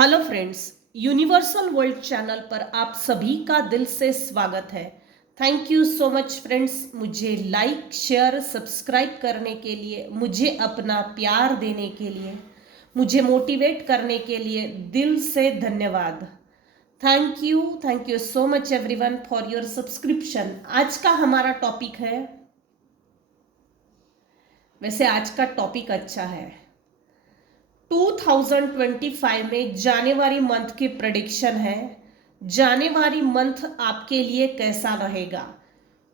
Hello friends, universal world channel पर आप सभी का दिल से स्वागत है। Thank you so much friends, मुझे लाइक शेयर सब्सक्राइब करने के लिए, मुझे अपना प्यार देने के लिए, मुझे मोटिवेट करने के लिए दिल से धन्यवाद। Thank you so much everyone for your subscription. आज का हमारा टॉपिक है, वैसे आज का टॉपिक अच्छा है। 2025 में जनवरी मंथ की प्रेडिक्शन है। जनवरी मंथ आपके लिए कैसा रहेगा,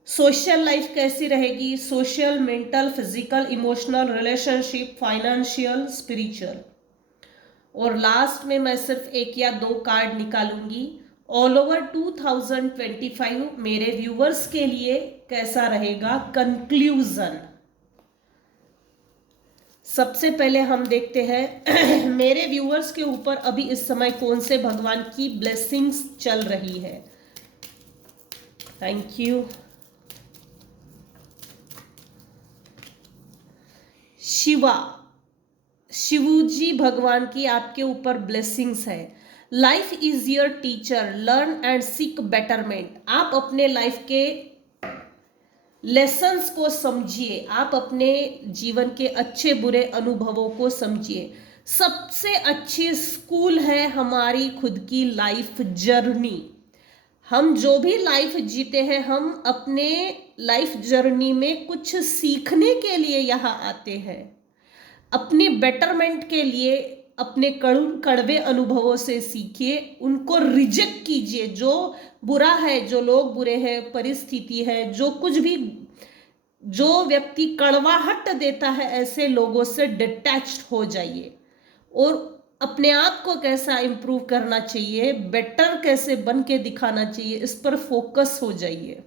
सोशल लाइफ कैसी रहेगी, social, mental, physical, emotional, relationship, financial, spiritual. और लास्ट में मैं सिर्फ एक या दो कार्ड निकालूंगी। ऑल ओवर 2025 मेरे व्यूवर्स के लिए कैसा रहेगा, कंक्लूजन। सबसे पहले हम देखते हैं मेरे व्यूअर्स के ऊपर अभी इस समय कौन से भगवान की ब्लेसिंग्स चल रही है। Thank you. शिवजी भगवान की आपके ऊपर ब्लेसिंग्स है। Life is your teacher, learn and seek betterment. आप अपने लाइफ के लेसन्स को समझिए, आप अपने जीवन के अच्छे बुरे अनुभवों को समझिए। सबसे अच्छी स्कूल है हमारी खुद की लाइफ जर्नी। हम जो भी लाइफ जीते हैं, हम अपने लाइफ जर्नी में कुछ सीखने के लिए यहाँ आते हैं, अपनी बेटरमेंट के लिए। अपने कड़वे अनुभवों से सीखिए, उनको रिजेक्ट कीजिए। जो बुरा है, जो लोग बुरे हैं, परिस्थिति है, जो कुछ भी, जो व्यक्ति कड़वाहट देता है, ऐसे लोगों से डिटैच्ड हो जाइए और अपने आप को कैसा इंप्रूव करना चाहिए, बेटर कैसे बन के दिखाना चाहिए, इस पर फोकस हो जाइए।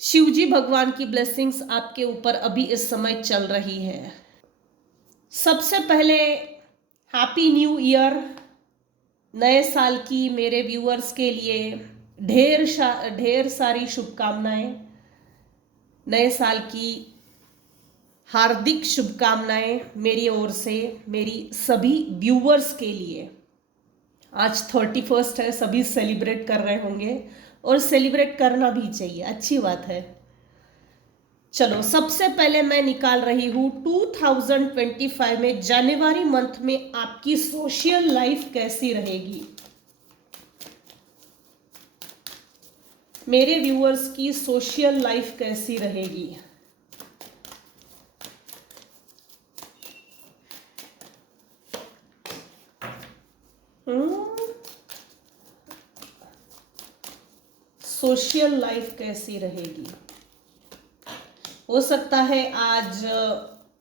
शिवजी भगवान की ब्लेसिंग्स आपके ऊपर अभी इस समय चल रही है। सबसे पहले हैप्पी न्यू ईयर। नए साल की मेरे व्यूअर्स के लिए ढेर सारी शुभकामनाएं। नए साल की हार्दिक शुभकामनाएं मेरी ओर से, मेरी सभी व्यूअर्स के लिए। आज 31 है, सभी सेलिब्रेट कर रहे होंगे और सेलिब्रेट करना भी चाहिए, अच्छी बात है। चलो, सबसे पहले मैं निकाल रही हूँ 2025 में जनवरी मंथ में आपकी सोशल लाइफ कैसी रहेगी। मेरे व्यूअर्स की सोशल लाइफ कैसी रहेगी। सोशल लाइफ कैसी रहेगी। हो सकता है आज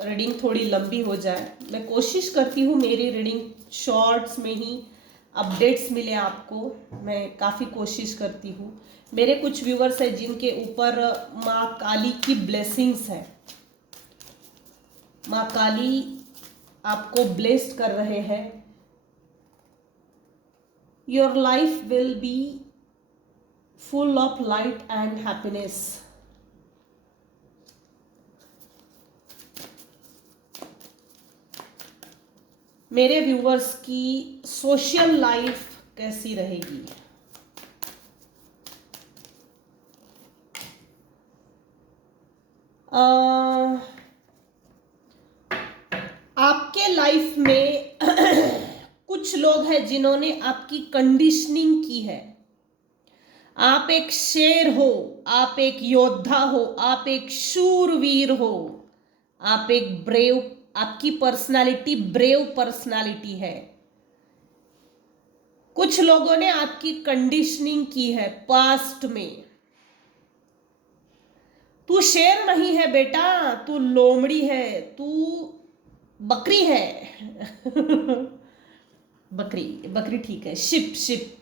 रीडिंग थोड़ी लंबी हो जाए। मैं कोशिश करती हूँ मेरी रीडिंग शॉर्ट्स में ही अपडेट्स मिले आपको, मैं काफ़ी कोशिश करती हूँ। मेरे कुछ व्यूवर्स हैं जिनके ऊपर माँ काली की ब्लेसिंग्स है। माँ काली आपको ब्लेस्ड कर रहे हैं। Your life will be full of light and happiness. मेरे व्यूवर्स की सोशल लाइफ कैसी रहेगी। आपके लाइफ में कुछ लोग हैं जिन्होंने आपकी कंडीशनिंग की है। आप एक शेर हो, आप एक योद्धा हो, आप एक शूरवीर हो, आप एक ब्रेव, आपकी पर्सनालिटी ब्रेव पर्सनालिटी है। कुछ लोगों ने आपकी कंडीशनिंग की है पास्ट में। तू शेर नहीं है बेटा, तू लोमड़ी है, तू बकरी है बकरी बकरी ठीक है, शिप।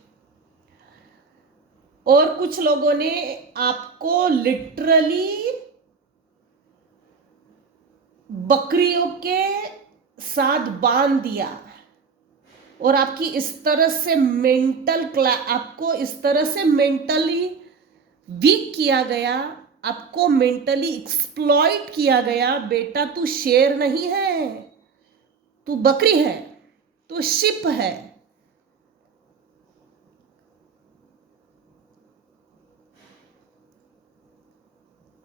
और कुछ लोगों ने आपको लिटरली बकरियों के साथ बांध दिया और आपकी इस तरह से आपको इस तरह से मेंटली वीक किया गया, आपको मेंटली एक्सप्लॉइट किया गया। बेटा तू शेर नहीं है, तू बकरी है। तो शिप है।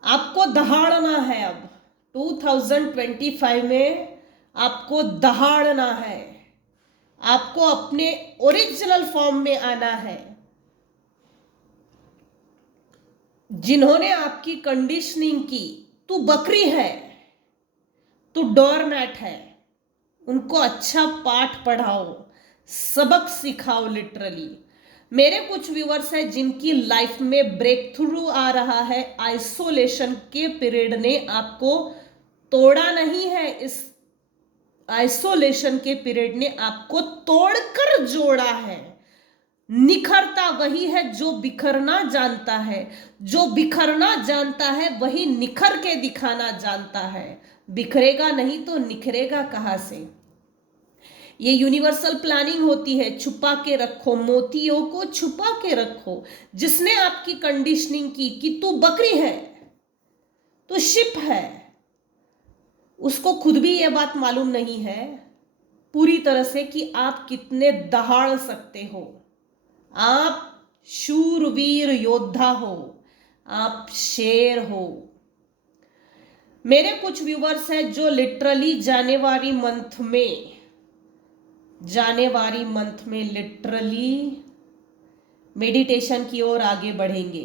आपको दहाड़ना है। अब 2025 में आपको दहाड़ना है, आपको अपने ओरिजिनल फॉर्म में आना है। जिन्होंने आपकी कंडीशनिंग की, तू बकरी है, तू डोरमैट है, उनको अच्छा पाठ पढ़ाओ, सबक सिखाओ। लिटरली मेरे कुछ व्यूअर्स हैं जिनकी लाइफ में ब्रेक थ्रू आ रहा है। आइसोलेशन के पीरियड ने आपको तोड़ा नहीं है, इस आइसोलेशन के पीरियड ने आपको तोड़कर जोड़ा है। निखरता वही है जो बिखरना जानता है, जो बिखरना जानता है वही निखर के दिखाना जानता है। बिखरेगा नहीं तो निखरेगा कहां से? ये यूनिवर्सल प्लानिंग होती है। छुपा के रखो, मोतियों को छुपा के रखो। जिसने आपकी कंडीशनिंग की कि तू बकरी है, तू शिप है, उसको खुद भी यह बात मालूम नहीं है पूरी तरह से कि आप कितने दहाड़ सकते हो। आप शूरवीर योद्धा हो, आप शेर हो। मेरे कुछ व्यूवर्स हैं जो लिटरली जनवरी मंथ में लिटरली मेडिटेशन की ओर आगे बढ़ेंगे।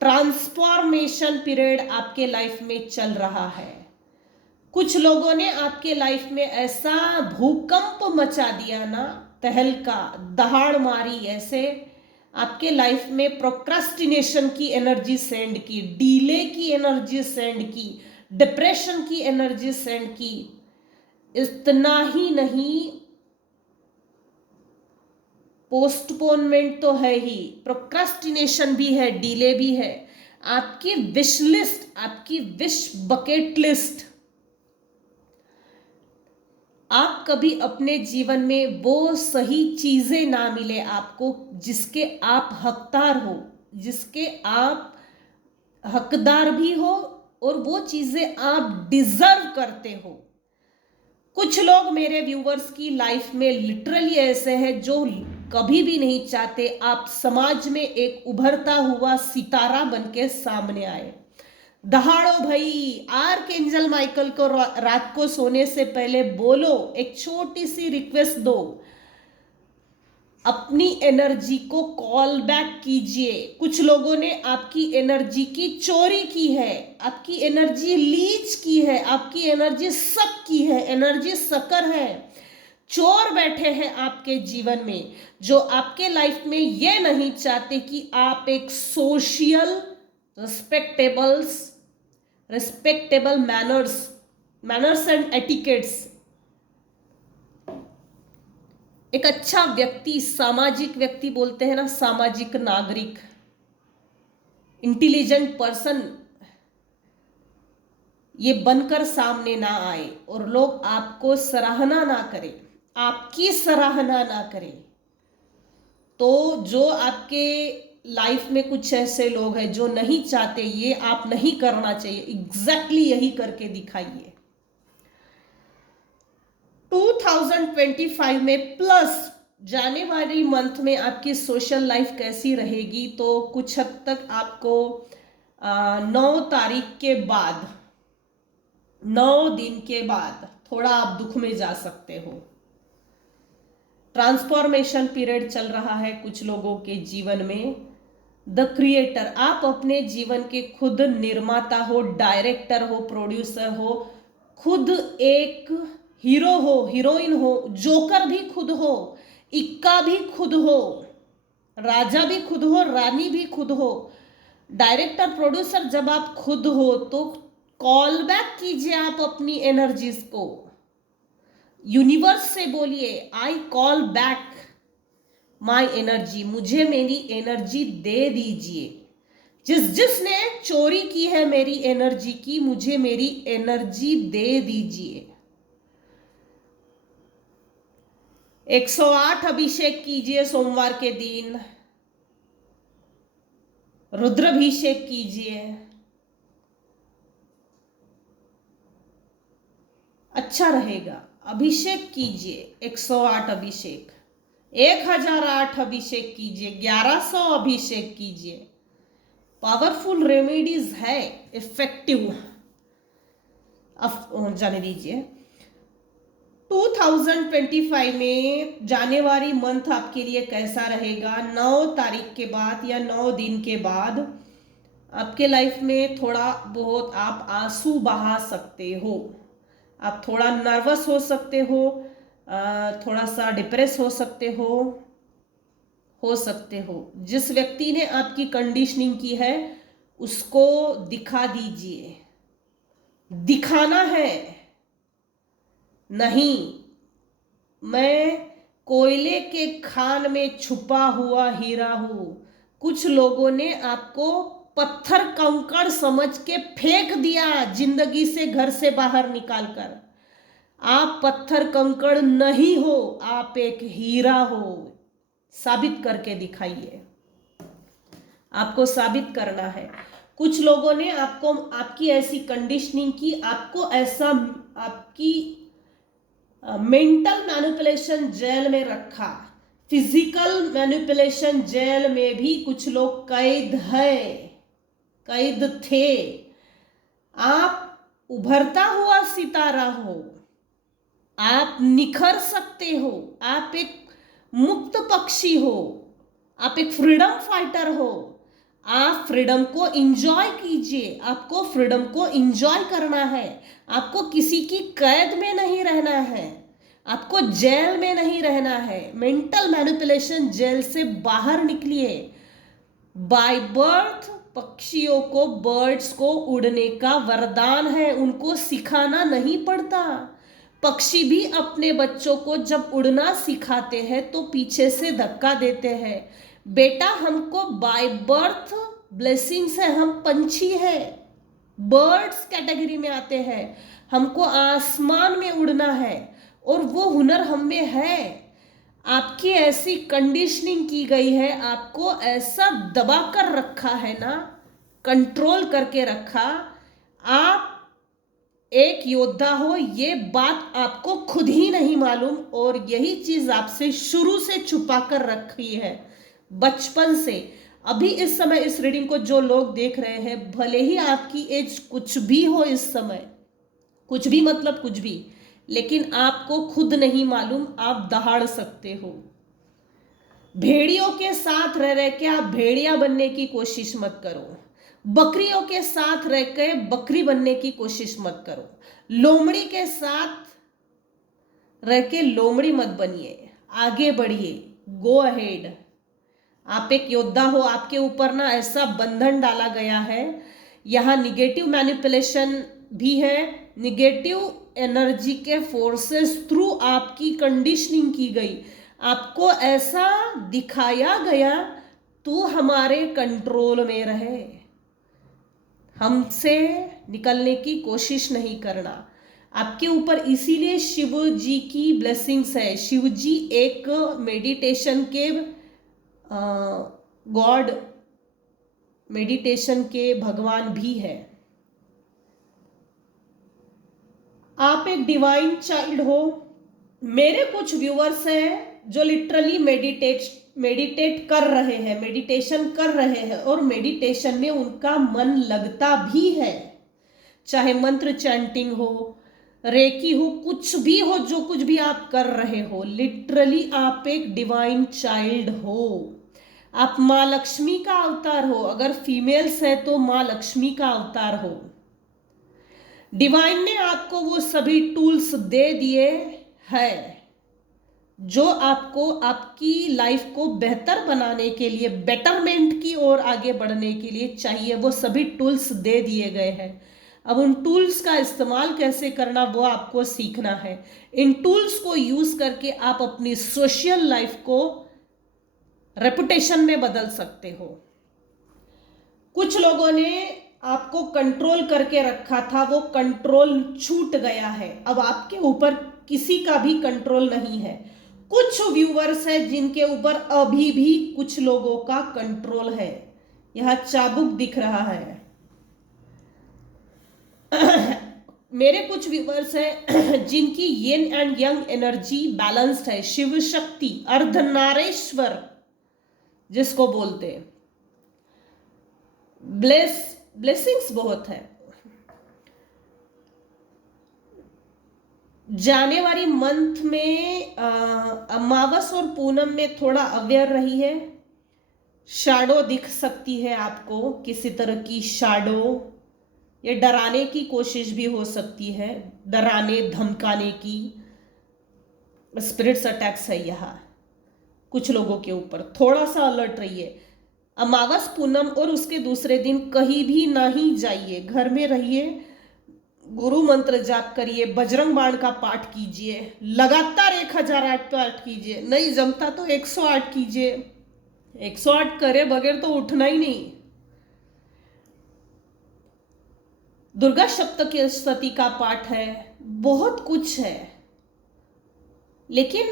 ट्रांसफॉर्मेशन पीरियड आपके लाइफ में चल रहा है। कुछ लोगों ने आपके लाइफ में ऐसा भूकंप मचा दिया ना, तहलका, दहाड़ मारी, ऐसे आपके लाइफ में प्रोक्रास्टिनेशन की एनर्जी सेंड की, डीले की एनर्जी सेंड की, डिप्रेशन की एनर्जी सेंड की। इतना ही नहीं, पोस्टपोनमेंट तो है ही, प्रोक्रास्टिनेशन भी है, डीले भी है। आपकी विश लिस्ट, आपकी विश बकेट लिस्ट, आप कभी अपने जीवन में वो सही चीजें ना मिले आपको जिसके आप हकदार हो, जिसके आप हकदार भी हो और वो चीजें आप डिजर्व करते हो। कुछ लोग मेरे व्यूवर्स की लाइफ में लिटरली ऐसे हैं जो कभी भी नहीं चाहते आप समाज में एक उभरता हुआ सितारा बनके सामने आए। दहाड़ो भाई। आर्क एंजल माइकल को रात को सोने से पहले बोलो, एक छोटी सी रिक्वेस्ट दो, अपनी एनर्जी को कॉल बैक कीजिए। कुछ लोगों ने आपकी एनर्जी की चोरी की है, आपकी एनर्जी लीच की है, आपकी एनर्जी सक की है, एनर्जी सकर है। चोर बैठे हैं आपके जीवन में जो आपके लाइफ में ये नहीं चाहते कि आप एक social respectable manners and etiquettes, एक अच्छा व्यक्ति, सामाजिक व्यक्ति बोलते हैं ना, सामाजिक नागरिक, इंटेलिजेंट पर्सन, ये बनकर सामने ना आए और लोग आपको सराहना ना करें, आपकी सराहना ना करें। तो जो आपके लाइफ में कुछ ऐसे लोग हैं जो नहीं चाहते, ये आप नहीं करना चाहिए, एग्जैक्टली यही करके दिखाइए। 2025 में प्लस जनवरी मंथ में आपकी सोशल लाइफ कैसी रहेगी? तो कुछ हद तक आपको 9 तारीख के बाद, 9 दिन के बाद थोड़ा आप दुख में जा सकते हो। ट्रांसफॉर्मेशन पीरियड चल रहा है कुछ लोगों के जीवन में। द क्रिएटर, आप अपने जीवन के खुद निर्माता हो, डायरेक्टर हो, प्रोड्यूसर हो, खुद एक हीरो हो, हीरोइन हो, जोकर भी खुद हो, इक्का भी खुद हो, राजा भी खुद हो, रानी भी खुद हो। डायरेक्टर प्रोड्यूसर जब आप खुद हो तो कॉल बैक कीजिए आप अपनी एनर्जीज को। यूनिवर्स से बोलिए, I call back my energy, मुझे मेरी एनर्जी दे दीजिए। जिसने चोरी की है मेरी एनर्जी की, मुझे मेरी एनर्जी दे दीजिए। 108 अभिषेक कीजिए सोमवार के दिन, रुद्राभिषेक कीजिए, अच्छा रहेगा। अभिषेक कीजिए, 108 अभिषेक, 1008 अभिषेक कीजिए, 1100 अभिषेक कीजिए। पावरफुल रेमेडीज है, इफेक्टिव। जाने दीजिए। 2025 में जनवरी मंथ आपके लिए कैसा रहेगा? 9 तारीख के बाद या 9 दिन के बाद आपके लाइफ में थोड़ा बहुत आप आंसू बहा सकते हो, आप थोड़ा नर्वस हो सकते हो, थोड़ा सा डिप्रेस हो सकते हो। जिस व्यक्ति ने आपकी कंडीशनिंग की है उसको दिखा दीजिए। दिखाना है नहीं, मैं कोयले के खान में छुपा हुआ हीरा हूं। कुछ लोगों ने आपको पत्थर कंकड़ समझ के फेंक दिया जिंदगी से, घर से बाहर निकालकर। आप पत्थर कंकड़ नहीं हो, आप एक हीरा हो। साबित करके दिखाइए, आपको साबित करना है। कुछ लोगों ने आपको आपकी ऐसी कंडीशनिंग की, आपको ऐसा आपकी मेंटल मैनिपुलेशन जेल में रखा, फिजिकल मैनिपुलेशन जेल में भी कुछ लोग कैद थे। आप उभरता हुआ सितारा हो, आप निखर सकते हो, आप एक मुक्त पक्षी हो, आप एक फ्रीडम फाइटर हो। आप फ्रीडम को एंजॉय कीजिए, आपको फ्रीडम को एंजॉय करना है। आपको किसी की कैद में नहीं रहना है, आपको जेल में नहीं रहना है। मेंटल मैनिपुलेशन जेल से बाहर निकलिए। बाय बर्थ पक्षियों को, बर्ड्स को उड़ने का वरदान है, उनको सिखाना नहीं पड़ता। पक्षी भी अपने बच्चों को जब उड़ना सिखाते हैं तो पीछे से धक्का देते हैं। बेटा हमको बाय बर्थ ब्लेसिंग्स है, हम पंछी है, बर्ड्स कैटेगरी में आते हैं, हमको आसमान में उड़ना है और वो हुनर हम में है। आपकी ऐसी कंडीशनिंग की गई है, आपको ऐसा दबा कर रखा है ना, कंट्रोल करके रखा। आप एक योद्धा हो, ये बात आपको खुद ही नहीं मालूम, और यही चीज आपसे शुरू से छुपा कर रखी है बचपन से। अभी इस समय इस रीडिंग को जो लोग देख रहे हैं, भले ही आपकी एज कुछ भी हो इस समय, कुछ भी मतलब कुछ भी, लेकिन आपको खुद नहीं मालूम आप दहाड़ सकते हो। भेड़ियों के साथ रह के आप भेड़िया बनने की कोशिश मत करो। बकरियों के साथ रह के बकरी बनने की कोशिश मत करो। लोमड़ी के साथ रह के लोमड़ी मत बनिए। आगे बढ़िए, गो अहेड। आप एक योद्धा हो, आपके ऊपर ना ऐसा बंधन डाला गया है। यहाँ निगेटिव मैनिपुलेशन भी है, निगेटिव एनर्जी के फोर्सेस थ्रू आपकी कंडीशनिंग की गई, आपको ऐसा दिखाया गया तू हमारे कंट्रोल में रहे, हमसे निकलने की कोशिश नहीं करना। आपके ऊपर इसीलिए शिव जी की ब्लेसिंग्स है। शिव जी एक मेडिटेशन के गॉड, मेडिटेशन के भगवान भी है। आप एक डिवाइन चाइल्ड हो। मेरे कुछ व्यूअर्स हैं जो लिटरली मेडिटेट कर रहे हैं, मेडिटेशन कर रहे हैं, और मेडिटेशन में उनका मन लगता भी है। चाहे मंत्र चैंटिंग हो, रेकी हो, कुछ भी हो, जो कुछ भी आप कर रहे हो, लिटरली आप एक डिवाइन चाइल्ड हो। आप माँ लक्ष्मी का अवतार हो। अगर फीमेल्स है तो माँ लक्ष्मी का अवतार हो। डिवाइन ने आपको वो सभी टूल्स दे दिए हैं जो आपको आपकी लाइफ को बेहतर बनाने के लिए, बेटरमेंट की ओर आगे बढ़ने के लिए चाहिए। वो सभी टूल्स दे दिए गए हैं। अब उन टूल्स का इस्तेमाल कैसे करना वो आपको सीखना है। इन टूल्स को यूज करके आप अपनी सोशल लाइफ को रेपुटेशन में बदल सकते हो। कुछ लोगों ने आपको कंट्रोल करके रखा था, वो कंट्रोल छूट गया है। अब आपके ऊपर किसी का भी कंट्रोल नहीं है। कुछ व्यूवर्स हैं जिनके ऊपर अभी भी कुछ लोगों का कंट्रोल है। यहां चाबुक दिख रहा है। मेरे कुछ व्यूवर्स हैं जिनकी येन एंड यंग एनर्जी बैलेंस्ड है, शिव शक्ति, अर्धनारेश्वर जिसको बोलते हैं, ब्लेसिंग्स बहुत है। जनवरी मंथ में अमावस और पूनम में थोड़ा अवेयर रही है, शैडो दिख सकती है आपको, किसी तरह की शैडो, ये डराने की कोशिश भी हो सकती है, डराने धमकाने की स्पिरिट्स अटैक्स है यहाँ कुछ लोगों के ऊपर, थोड़ा सा अलर्ट रहिए। अमावस पूनम और उसके दूसरे दिन कहीं भी नहीं जाइए, घर में रहिए, गुरु मंत्र जाप करिए, बजरंग बाण का पाठ कीजिए, लगातार 1008 पाठ कीजिए, नहीं जमता तो 108 कीजिए, 108 करे बगैर तो उठना ही नहीं। दुर्गा सप्तशती का पाठ है, बहुत कुछ है। लेकिन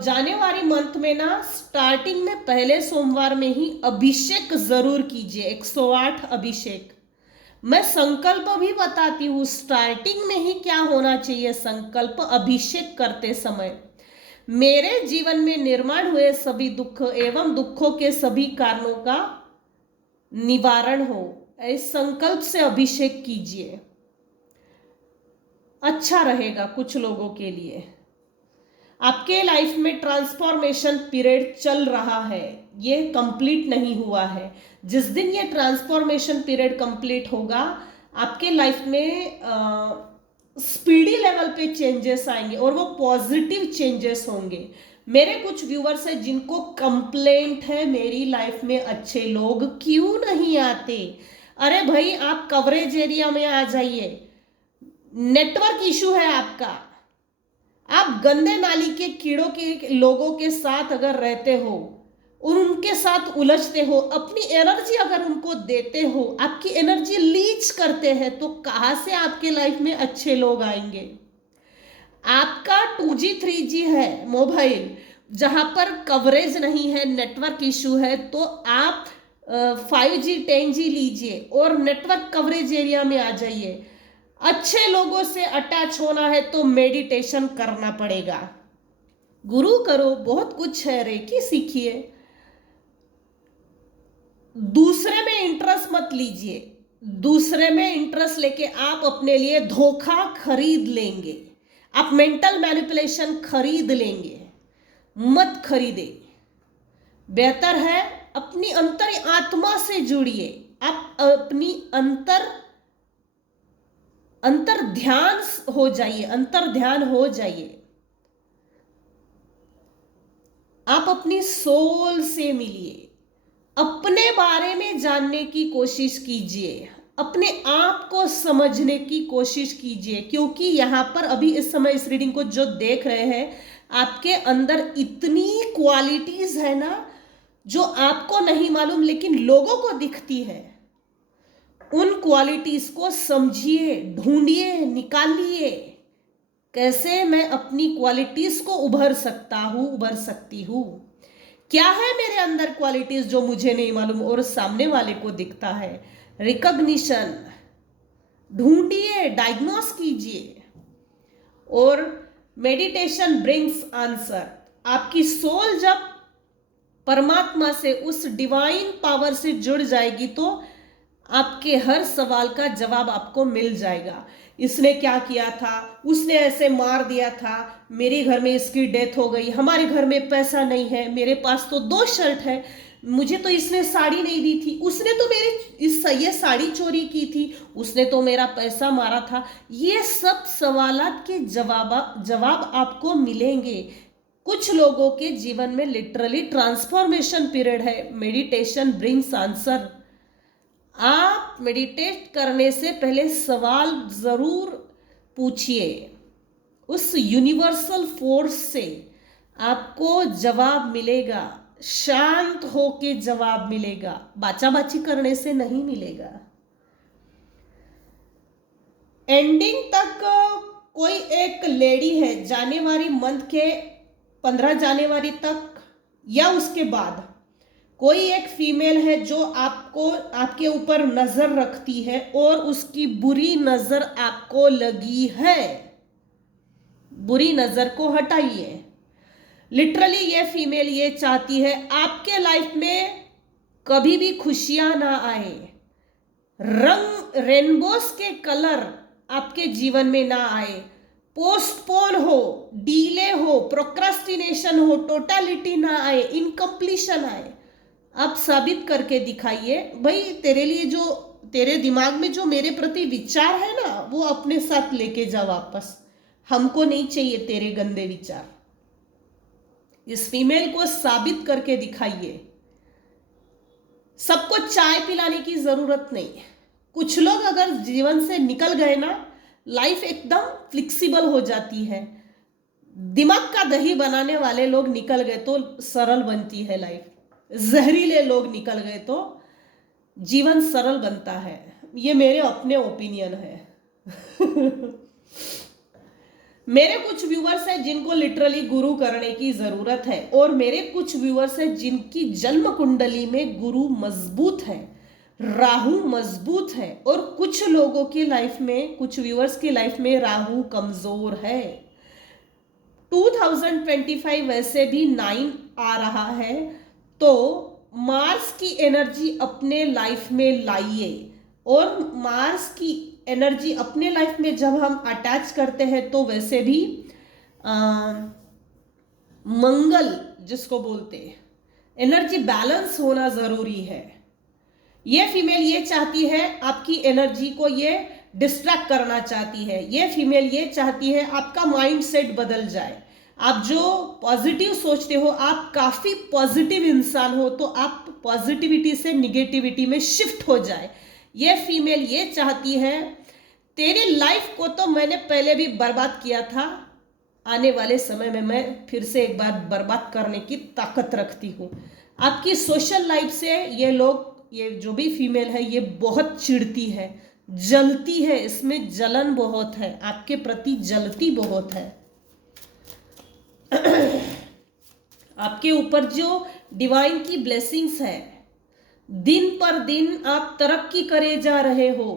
जनवरी मंथ में ना स्टार्टिंग में पहले सोमवार में ही अभिषेक जरूर कीजिए, 108 अभिषेक। मैं संकल्प भी बताती हूँ स्टार्टिंग में ही क्या होना चाहिए संकल्प अभिषेक करते समय। मेरे जीवन में निर्माण हुए सभी दुख एवं दुखों के सभी कारणों का निवारण हो, इस संकल्प से अभिषेक कीजिए, अच्छा रहेगा कुछ लोगों के लिए। आपके लाइफ में ट्रांसफॉर्मेशन पीरियड चल रहा है, ये कंप्लीट नहीं हुआ है। जिस दिन ये ट्रांसफॉर्मेशन पीरियड कंप्लीट होगा आपके लाइफ में स्पीडी लेवल पे चेंजेस आएंगे और वो पॉजिटिव चेंजेस होंगे। मेरे कुछ व्यूवर्स हैं जिनको कंप्लेंट है मेरी लाइफ में अच्छे लोग क्यों नहीं आते। अरे भाई आप कवरेज एरिया में आ जाइए, नेटवर्क इशू है आपका, आप गंदे नाली के कीड़ों के लोगों के साथ अगर रहते हो और उनके साथ उलझते हो, अपनी एनर्जी अगर उनको देते हो, आपकी एनर्जी लीच करते हैं, तो कहां से आपके लाइफ में अच्छे लोग आएंगे। आपका 2G 3G है मोबाइल, जहां पर कवरेज नहीं है, नेटवर्क इशू है, तो आप 5G 10G लीजिए और नेटवर्क कवरेज एरिया में आ जाइए। अच्छे लोगों से अटैच होना है तो मेडिटेशन करना पड़ेगा, गुरु करो, बहुत कुछ है, रेकी सीखिए। दूसरे में इंटरेस्ट मत लीजिए, दूसरे में इंटरेस्ट लेके आप अपने लिए धोखा खरीद लेंगे, आप मेंटल मैनिपुलेशन खरीद लेंगे, मत खरीदे। बेहतर है अपनी अंतर आत्मा से जुड़िए, आप अपनी अंतर ध्यान हो जाइए, अंतर ध्यान हो जाइए, आप अपनी सोल से मिलिए, अपने बारे में जानने की कोशिश कीजिए, अपने आप को समझने की कोशिश कीजिए। क्योंकि यहां पर अभी इस समय इस रीडिंग को जो देख रहे हैं, आपके अंदर इतनी क्वालिटीज है ना जो आपको नहीं मालूम लेकिन लोगों को दिखती है। उन क्वालिटीज को समझिए, ढूंढिए, निकालिए, कैसे मैं अपनी क्वालिटीज को उभर सकता हूं, उभर सकती हूं, क्या है मेरे अंदर क्वालिटीज जो मुझे नहीं मालूम और सामने वाले को दिखता है। रिकॉग्निशन ढूंढिए, डायग्नोस कीजिए। और मेडिटेशन ब्रिंग्स आंसर। आपकी सोल जब परमात्मा से, उस डिवाइन पावर से जुड़ जाएगी तो आपके हर सवाल का जवाब आपको मिल जाएगा। इसने क्या किया था, उसने ऐसे मार दिया था, मेरे घर में इसकी डेथ हो गई, हमारे घर में पैसा नहीं है, मेरे पास तो 2 शर्ट है, मुझे तो इसने साड़ी नहीं दी थी, उसने तो मेरी ये साड़ी चोरी की थी, उसने तो मेरा पैसा मारा था। ये सब सवालात के जवाब आपको मिलेंगे। कुछ लोगों के जीवन में लिटरली ट्रांसफॉर्मेशन पीरियड है। Meditation brings answer. आप मेडिटेट करने से पहले सवाल जरूर पूछिए, उस यूनिवर्सल फोर्स से आपको जवाब मिलेगा, शांत होके जवाब मिलेगा, बाचाबाची करने से नहीं मिलेगा। एंडिंग तक कोई एक लेडी है जनवरी मंथ के 15 जनवरी तक या उसके बाद कोई एक फीमेल है जो आपको, आपके ऊपर नजर रखती है और उसकी बुरी नजर आपको लगी है, बुरी नजर को हटाइए। लिटरली ये फीमेल ये चाहती है आपके लाइफ में कभी भी खुशियां ना आए, रंग रेनबोस के कलर आपके जीवन में ना आए, पोस्टपोन हो, डीले हो, प्रोक्रास्टिनेशन हो, टोटलिटी ना आए, इनकम्प्लीशन आए। आप साबित करके दिखाइए भाई, तेरे लिए जो, तेरे दिमाग में जो मेरे प्रति विचार है ना, वो अपने साथ लेके जा वापस। हमको नहीं चाहिए तेरे गंदे विचार। इस फीमेल को साबित करके दिखाइए। सबको चाय पिलाने की जरूरत नहीं है। कुछ लोग अगर जीवन से निकल गए ना, लाइफ एकदम फ्लेक्सिबल हो जाती है। दिमाग का दही बनाने वाले लोग निकल गए तो सरल बनती है लाइफ। जहरीले लोग निकल गए तो जीवन सरल बनता है। ये मेरे अपने ओपिनियन है। मेरे कुछ व्यूअर्स हैं जिनको लिटरली गुरु करने की जरूरत है, और मेरे कुछ व्यूअर्स हैं जिनकी जन्म कुंडली में गुरु मजबूत है, राहु मजबूत है, और कुछ लोगों की लाइफ में, कुछ व्यूअर्स की लाइफ में राहु कमजोर है। 2025 वैसे भी 9 आ रहा है, तो मार्स की एनर्जी अपने लाइफ में लाइए। और मार्स की एनर्जी अपने लाइफ में जब हम अटैच करते हैं तो वैसे भी मंगल जिसको बोलते हैं, एनर्जी बैलेंस होना जरूरी है। ये फीमेल ये चाहती है आपकी एनर्जी को ये डिस्ट्रैक्ट करना चाहती है। ये फीमेल ये चाहती है आपका माइंड सेट बदल जाए। आप जो पॉजिटिव सोचते हो, आप काफी पॉजिटिव इंसान हो, तो आप पॉजिटिविटी से निगेटिविटी में शिफ्ट हो जाए। ये फीमेल ये चाहती है तेरी लाइफ को तो मैंने पहले भी बर्बाद किया था, आने वाले समय में मैं फिर से एक बार बर्बाद करने की ताकत रखती हूँ। आपकी सोशल लाइफ से ये लोग, ये जो भी फीमेल है, ये बहुत चिढ़ती है, जलती है, इसमें जलन बहुत है, आपके प्रति जलती बहुत है। आपके ऊपर जो डिवाइन की ब्लेसिंग्स है, दिन पर दिन आप तरक्की करे जा रहे हो,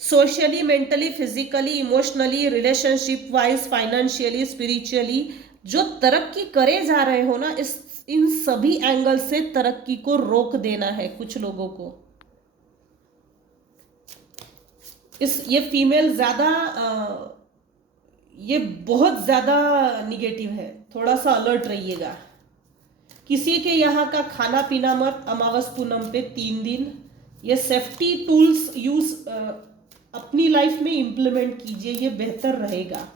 socially, mentally, physically, emotionally, relationship wise, financially, spiritually जो तरक्की करे जा रहे हो ना, इन सभी एंगल से तरक्की को रोक देना है कुछ लोगों को। ये फीमेल ज्यादा, ये बहुत ज्यादा निगेटिव है, थोड़ा सा अलर्ट रहिएगा। किसी के यहाँ का खाना पीना मत, अमावस पूनम पे 3 दिन। ये सेफ्टी टूल्स यूज अपनी लाइफ में इंप्लीमेंट कीजिए, ये बेहतर रहेगा।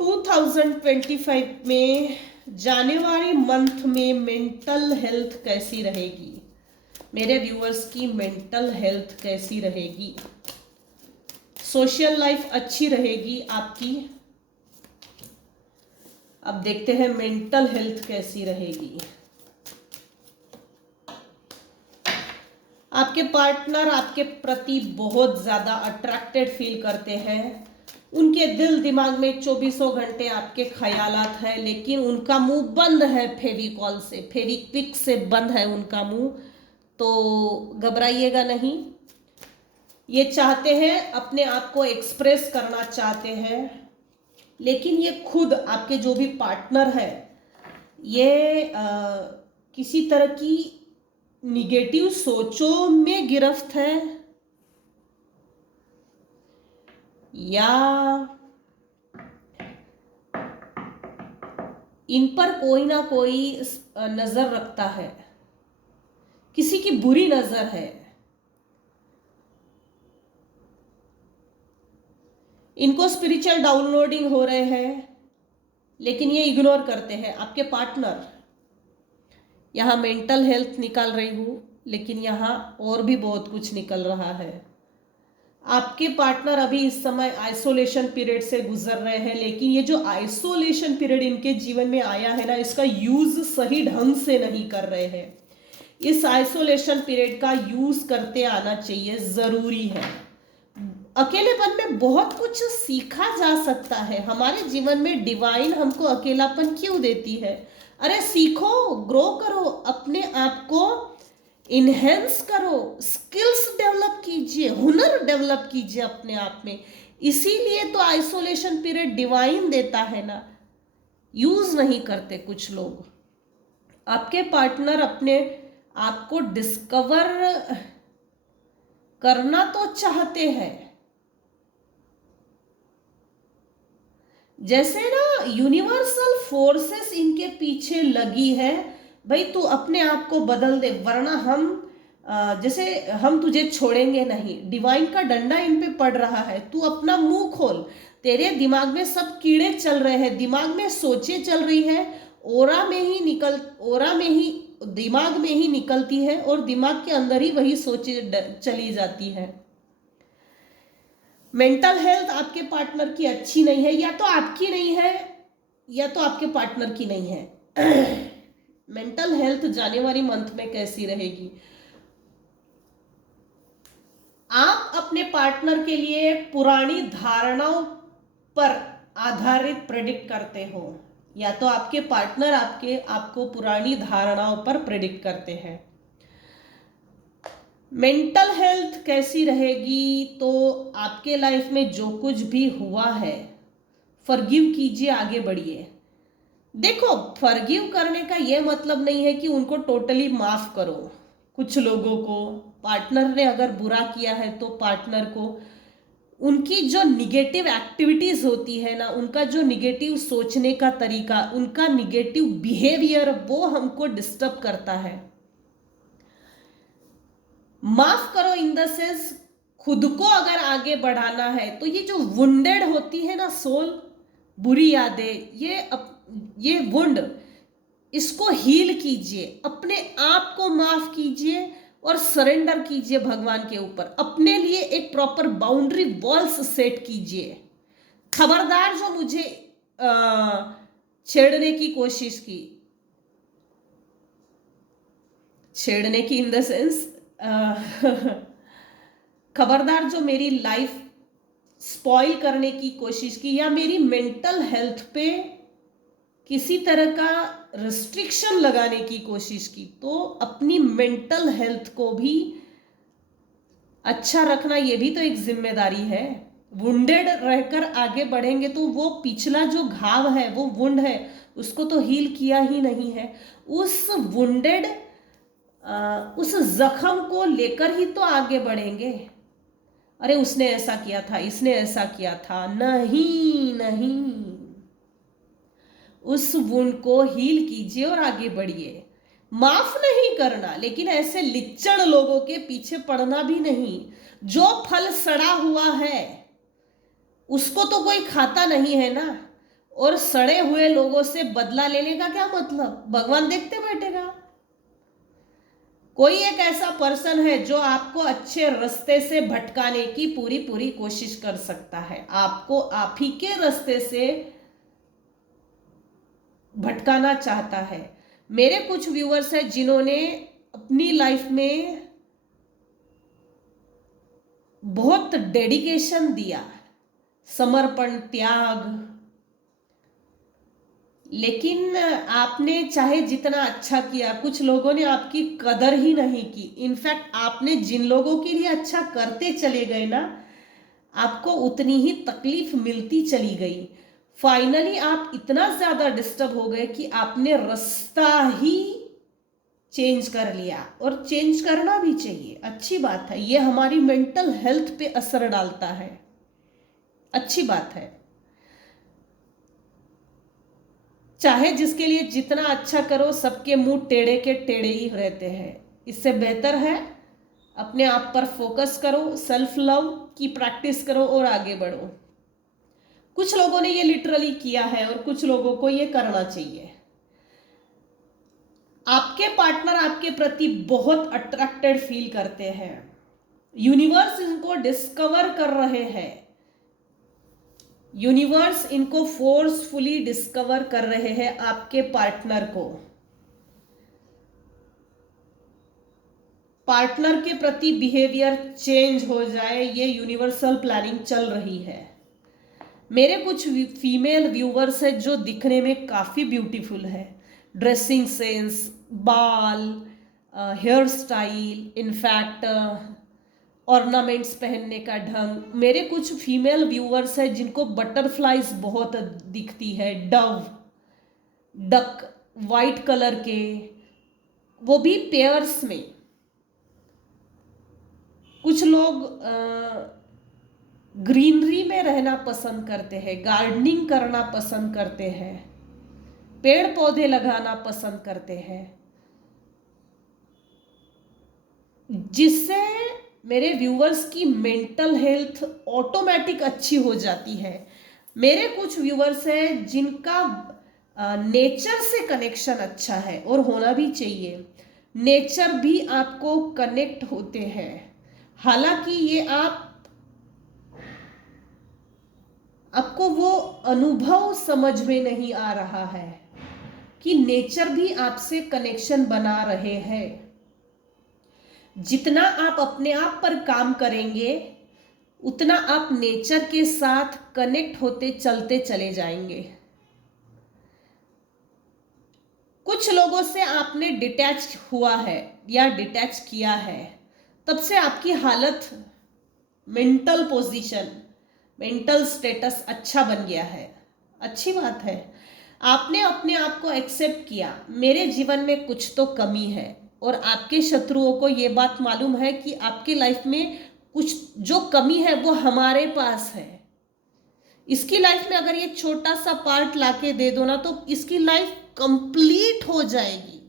2025 में जनवरी मंथ में मेंटल हेल्थ कैसी रहेगी? मेरे व्यूअर्स की मेंटल हेल्थ कैसी रहेगी? सोशल लाइफ अच्छी रहेगी आपकी। अब देखते हैं मेंटल हेल्थ कैसी रहेगी। आपके पार्टनर आपके प्रति बहुत ज्यादा अट्रैक्टेड फील करते हैं। उनके दिल दिमाग में 24 घंटे आपके ख्यालात है, लेकिन उनका मुंह बंद है फेविकॉल से, फेविक्विक से बंद है उनका मुंह, तो घबराइएगा नहीं। ये चाहते हैं, अपने आप को एक्सप्रेस करना चाहते हैं, लेकिन ये खुद आपके जो भी पार्टनर है, ये किसी तरह की निगेटिव सोचों में गिरफ्त है, या इन पर कोई ना कोई नजर रखता है, किसी की बुरी नजर है। इनको स्पिरिचुअल डाउनलोडिंग हो रहे हैं, लेकिन ये इग्नोर करते हैं आपके पार्टनर। यहाँ मेंटल हेल्थ निकाल रही हूँ, लेकिन यहाँ और भी बहुत कुछ निकल रहा है। आपके पार्टनर अभी इस समय आइसोलेशन पीरियड से गुजर रहे हैं, लेकिन ये जो आइसोलेशन पीरियड इनके जीवन में आया है ना, इसका यूज सही ढंग से नहीं कर रहे हैं। इस आइसोलेशन पीरियड का यूज करते आना चाहिए, जरूरी है। अकेलेपन में बहुत कुछ सीखा जा सकता है। हमारे जीवन में डिवाइन हमको अकेलापन क्यों देती है? अरे सीखो, ग्रो करो, अपने आप को इनहेंस करो, स्किल्स डेवलप कीजिए, हुनर डेवलप कीजिए अपने आप में। इसीलिए तो आइसोलेशन पीरियड डिवाइन देता है ना, यूज नहीं करते कुछ लोग। आपके पार्टनर अपने आप को डिस्कवर करना तो चाहते हैं, जैसे ना यूनिवर्सल फोर्सेस इनके पीछे लगी है, भाई तू अपने आप को बदल दे वरना हम जैसे हम तुझे छोड़ेंगे नहीं। डिवाइन का डंडा इन पे पड़ रहा है, तू अपना मुंह खोल। तेरे दिमाग में सब कीड़े चल रहे हैं, दिमाग में सोचें चल रही है, ओरा में ही दिमाग में ही निकलती है और दिमाग के अंदर ही वही सोचें चली जाती है। मेंटल हेल्थ आपके पार्टनर की अच्छी नहीं है, या तो आपकी नहीं है या तो आपके पार्टनर की नहीं है। मेंटल हेल्थ जनवरी मंथ में कैसी रहेगी? आप अपने पार्टनर के लिए पुरानी धारणाओं पर आधारित प्रेडिक्ट करते हो, या तो आपके पार्टनर आपको पुरानी धारणाओं पर प्रेडिक्ट करते हैं। मेंटल हेल्थ कैसी रहेगी? तो आपके लाइफ में जो कुछ भी हुआ है फॉरगिव कीजिए, आगे बढ़िए। देखो, फॉरगिव करने का यह मतलब नहीं है कि उनको टोटली माफ करो। कुछ लोगों को पार्टनर ने अगर बुरा किया है तो पार्टनर को उनकी जो निगेटिव एक्टिविटीज होती है ना, उनका जो निगेटिव सोचने का तरीका, उनका निगेटिव बिहेवियर, वो हमको डिस्टर्ब करता है। माफ करो इन द सेंस, खुद को अगर आगे बढ़ाना है तो ये जो वुंडेड होती है ना सोल, बुरी यादें, ये वुंड, इसको हील कीजिए, अपने आप को माफ कीजिए और सरेंडर कीजिए भगवान के ऊपर। अपने लिए एक प्रॉपर बाउंड्री वॉल्स सेट कीजिए। खबरदार जो मुझे छेड़ने की कोशिश की, छेड़ने की इन द सेंस खबरदार जो मेरी लाइफ स्पॉइल करने की कोशिश की या मेरी मेंटल हेल्थ पे किसी तरह का रिस्ट्रिक्शन लगाने की कोशिश की, तो अपनी मेंटल हेल्थ को भी अच्छा रखना ये भी तो एक जिम्मेदारी है। वुंडेड रहकर आगे बढ़ेंगे तो वो पिछला जो घाव है, वो वुंड है, उसको तो हील किया ही नहीं है। उस वुंडेड उस जख्म को लेकर ही तो आगे बढ़ेंगे। अरे उसने ऐसा किया था, इसने ऐसा किया था, नहीं नहीं, उस वुंड को हील कीजिए और आगे बढ़िए। माफ नहीं करना, लेकिन ऐसे लिच्चड़ लोगों के पीछे पड़ना भी नहीं। जो फल सड़ा हुआ है उसको तो कोई खाता नहीं है ना, और सड़े हुए लोगों से बदला लेने का क्या मतलब? भगवान देखते बैठेगा? कोई एक ऐसा पर्सन है जो आपको अच्छे रास्ते से भटकाने की पूरी कोशिश कर सकता है, आपको आप ही के रास्ते से भटकाना चाहता है। मेरे कुछ व्यूअर्स हैं जिन्होंने अपनी लाइफ में बहुत डेडिकेशन दिया, समर्पण, त्याग, लेकिन आपने चाहे जितना अच्छा किया, कुछ लोगों ने आपकी कदर ही नहीं की। इनफैक्ट आपने जिन लोगों के लिए अच्छा करते चले गए ना, आपको उतनी ही तकलीफ मिलती चली गई। फाइनली आप इतना ज्यादा डिस्टर्ब हो गए कि आपने रास्ता ही चेंज कर लिया, और चेंज करना भी चाहिए, अच्छी बात है। ये हमारी मेंटल हेल्थ पे असर डालता है, अच्छी बात है। चाहे जिसके लिए जितना अच्छा करो, सबके मुंह टेढ़े के टेढ़े ही रहते हैं। इससे बेहतर है अपने आप पर फोकस करो, सेल्फ लव की प्रैक्टिस करो और आगे बढ़ो। कुछ लोगों ने ये लिटरली किया है और कुछ लोगों को ये करना चाहिए। आपके पार्टनर आपके प्रति बहुत अट्रैक्टेड फील करते हैं, यूनिवर्स इनको डिस्कवर कर रहे हैं, यूनिवर्स इनको फोर्सफुली डिस्कवर कर रहे हैं आपके पार्टनर को। पार्टनर के प्रति बिहेवियर चेंज हो जाए, ये यूनिवर्सल प्लानिंग चल रही है। मेरे कुछ फीमेल व्यूवर्स है जो दिखने में काफी ब्यूटीफुल है, ड्रेसिंग सेंस, बाल, हेयर स्टाइल, इनफैक्ट ऑर्नामेंट्स पहनने का ढंग। मेरे कुछ फीमेल व्यूअर्स हैं जिनको बटरफ्लाइज बहुत दिखती है, डव, डक, वाइट कलर के, वो भी पेयर्स में। कुछ लोग ग्रीनरी में रहना पसंद करते हैं, गार्डनिंग करना पसंद करते हैं, पेड़ पौधे लगाना पसंद करते हैं, जिससे मेरे व्यूवर्स की मेंटल हेल्थ ऑटोमेटिक अच्छी हो जाती है। मेरे कुछ व्यूवर्स हैं जिनका नेचर से कनेक्शन अच्छा है, और होना भी चाहिए। नेचर भी आपको कनेक्ट होते हैं। हालांकि ये आपको वो अनुभव समझ में नहीं आ रहा है कि नेचर भी आपसे कनेक्शन बना रहे हैं। जितना आप अपने आप पर काम करेंगे, उतना आप नेचर के साथ कनेक्ट होते चलते चले जाएंगे। कुछ लोगों से आपने डिटैच हुआ है या डिटैच किया है, तब से आपकी हालत, मेंटल पोजीशन, मेंटल स्टेटस अच्छा बन गया है। अच्छी बात है। आपने अपने आप को एक्सेप्ट किया, मेरे जीवन में कुछ तो कमी है, और आपके शत्रुओं को ये बात मालूम है कि आपके लाइफ में कुछ जो कमी है वो हमारे पास है। इसकी लाइफ में अगर ये छोटा सा पार्ट लाके दे दो ना, तो इसकी लाइफ कंप्लीट हो जाएगी।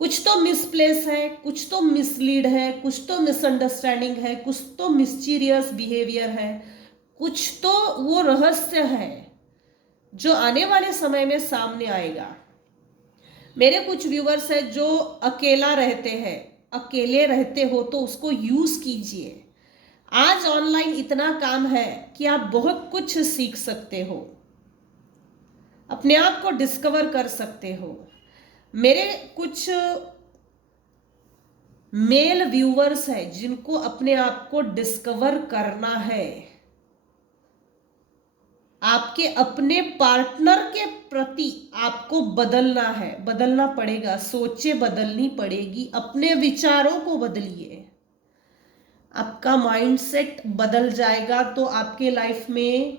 कुछ तो मिसप्लेस है, कुछ तो मिसलीड है, कुछ तो मिसअंडरस्टैंडिंग है, कुछ तो मिस्टीरियस बिहेवियर है, कुछ तो वो रहस्य है जो आने वाले समय में सामने आएगा। मेरे कुछ व्यूवर्स हैं जो अकेला रहते हैं। अकेले रहते हो तो उसको यूज कीजिए। आज ऑनलाइन इतना काम है कि आप बहुत कुछ सीख सकते हो, अपने आप को डिस्कवर कर सकते हो। मेरे कुछ मेल व्यूवर्स हैं जिनको अपने आप को डिस्कवर करना है। आपके अपने पार्टनर के प्रति आपको बदलना है, बदलना पड़ेगा, सोचें बदलनी पड़ेगी, अपने विचारों को बदलिए। आपका माइंडसेट बदल जाएगा तो आपके लाइफ में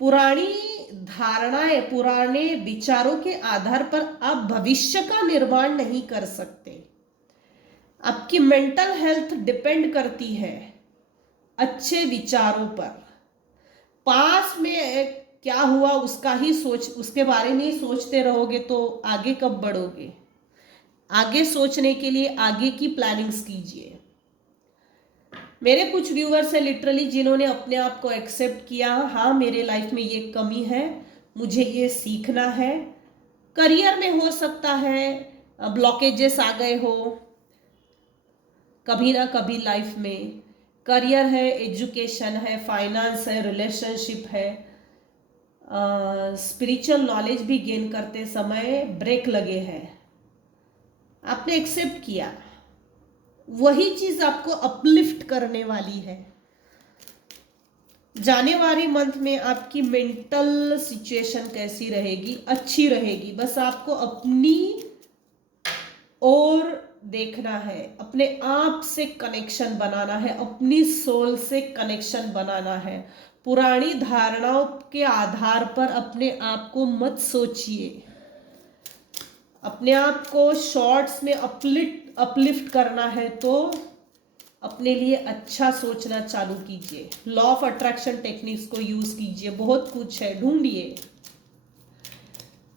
पुरानी धारणाएं, पुराने विचारों के आधार पर आप भविष्य का निर्माण नहीं कर सकते। आपकी मेंटल हेल्थ डिपेंड करती है अच्छे विचारों पर। पास में क्या हुआ उसके बारे में ही सोचते रहोगे तो आगे कब बढ़ोगे? आगे सोचने के लिए आगे की प्लानिंग्स कीजिए। मेरे कुछ व्यूअर्स हैं लिटरली जिन्होंने अपने आप को एक्सेप्ट किया, हाँ मेरे लाइफ में ये कमी है, मुझे ये सीखना है। करियर में हो सकता है ब्लॉकेजेस आ गए हो कभी ना कभी लाइफ में। करियर है, एजुकेशन है, फाइनेंस है, रिलेशनशिप है, स्पिरिचुअल नॉलेज भी गेन करते समय ब्रेक लगे हैं। आपने एक्सेप्ट किया, वही चीज आपको अपलिफ्ट करने वाली है। जनवरी मंथ में आपकी मेंटल सिचुएशन कैसी रहेगी? अच्छी रहेगी। बस आपको अपनी ओर देखना है, अपने आप से कनेक्शन बनाना है, अपनी सोल से कनेक्शन बनाना है। पुरानी धारणाओं के आधार पर अपने आप को मत सोचिए। अपने आप को शॉर्ट्स में अपलिफ्ट करना है तो अपने लिए अच्छा सोचना चालू कीजिए। लॉ ऑफ अट्रैक्शन टेक्निक्स को यूज कीजिए। बहुत कुछ है, ढूंढिए।